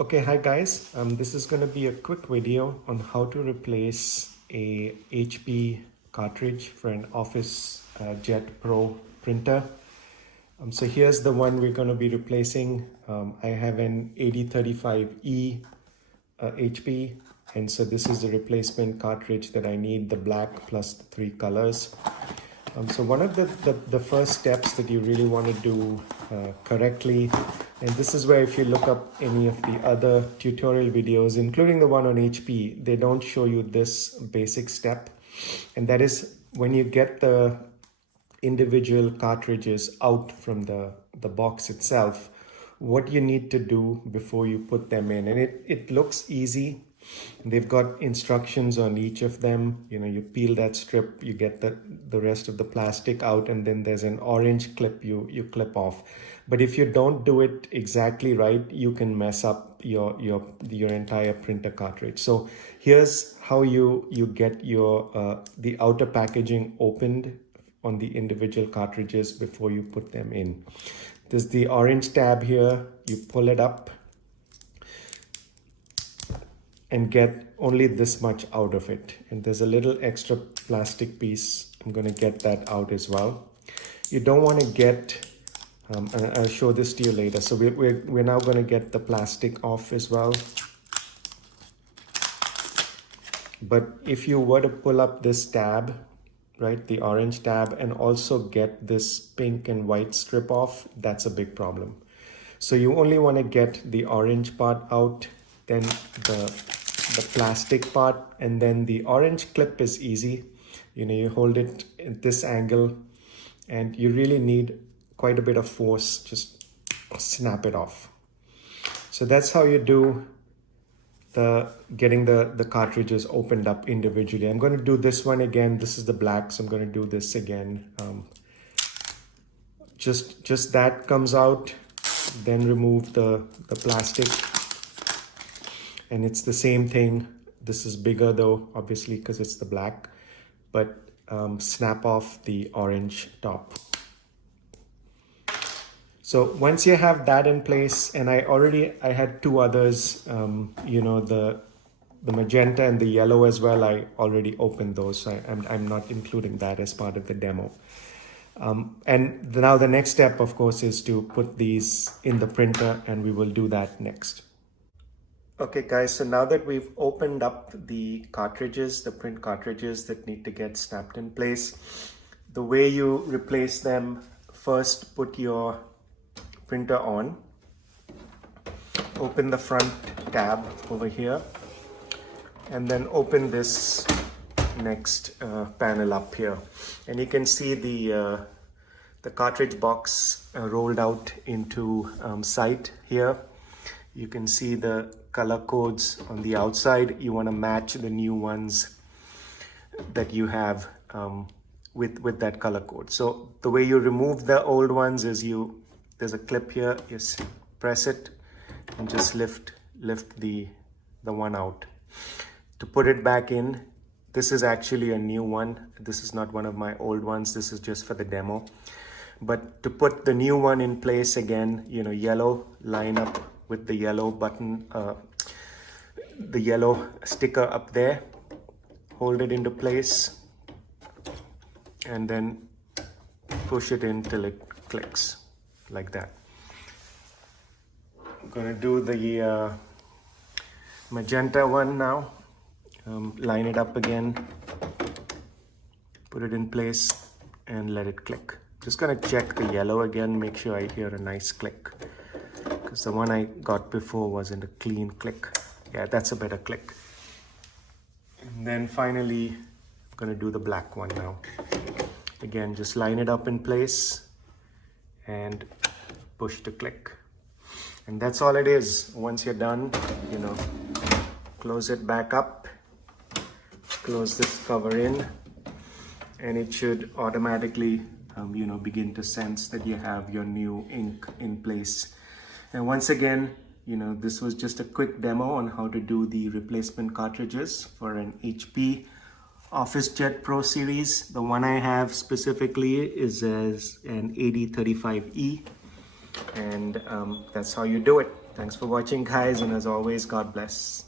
Okay, hi guys. This is going to be a quick video on how to replace a HP cartridge for an OfficeJet Pro printer. So here's the one we're going to be replacing. I have an 8035E HP, and so this is the replacement cartridge that I need, the black plus the three colors. So one of the first steps that you really want to do correctly, and this is where if you look up any of the other tutorial videos, including the one on HP, they don't show you this basic step. And that is when you get the individual cartridges out from the box itself, what you need to do before you put them in. And it looks easy. They've got instructions on each of them. You know, you peel that strip, you get the rest of the plastic out, and then there's an orange clip you clip off. But if you don't do it exactly right, you can mess up your entire printer cartridge. So here's how you get your the outer packaging opened on the individual cartridges before you put them in. There's the orange tab here. You pull it up and get only this much out of it. And there's a little extra plastic piece. I'm going to get that out as well. You don't want to get, and I'll show this to you later. So we're now going to get the plastic off as well. But if you were to pull up this tab, right, the orange tab, and also get this pink and white strip off, that's a big problem. So you only want to get the orange part out, then the plastic part, and then the orange clip is easy. You know, you hold it at this angle and you really need quite a bit of force, just snap it off. So that's how you do getting the cartridges opened up individually. I'm going to do this one again. This is the black, so I'm going to do this again. Just that comes out, then remove the plastic. And it's the same thing. This is bigger though, obviously, because it's the black, but snap off the orange top. So once you have that in place, and I had two others, you know, the magenta and the yellow as well, I already opened those, so I'm not including that as part of the demo. And now the next step, of course, is to put these in the printer, and we will do that next. Okay guys, so now that we've opened up the cartridges, the print cartridges that need to get snapped in place, the way you replace them, first put your printer on, open the front tab over here, and then open this next panel up here. And you can see the cartridge box rolled out into sight here. You can see the color codes on the outside. You want to match the new ones that you have with that color code. So the way you remove the old ones is there's a clip here, you press it and just lift the one out. To put it back in, this is actually a new one. This is not one of my old ones. This is just for the demo. But to put the new one in place again, you know, yellow, line up with the yellow button, the yellow sticker up there, hold it into place, and then push it in till it clicks, like that. I'm gonna do the magenta one now. Line it up again, put it in place, and let it click. Just gonna check the yellow again, make sure I hear a nice click, because the one I got before wasn't a clean click. Yeah, that's a better click. And then finally, I'm gonna do the black one now. Again, just line it up in place and push to click. And that's all it is. Once you're done, you know, close it back up, close this cover in, and it should automatically you know, begin to sense that you have your new ink in place. And once again, you know, this was just a quick demo on how to do the replacement cartridges for an HP OfficeJet Pro series. The one I have specifically is as an 8035E. and that's how you do it. Thanks for watching, guys, and as always, God bless.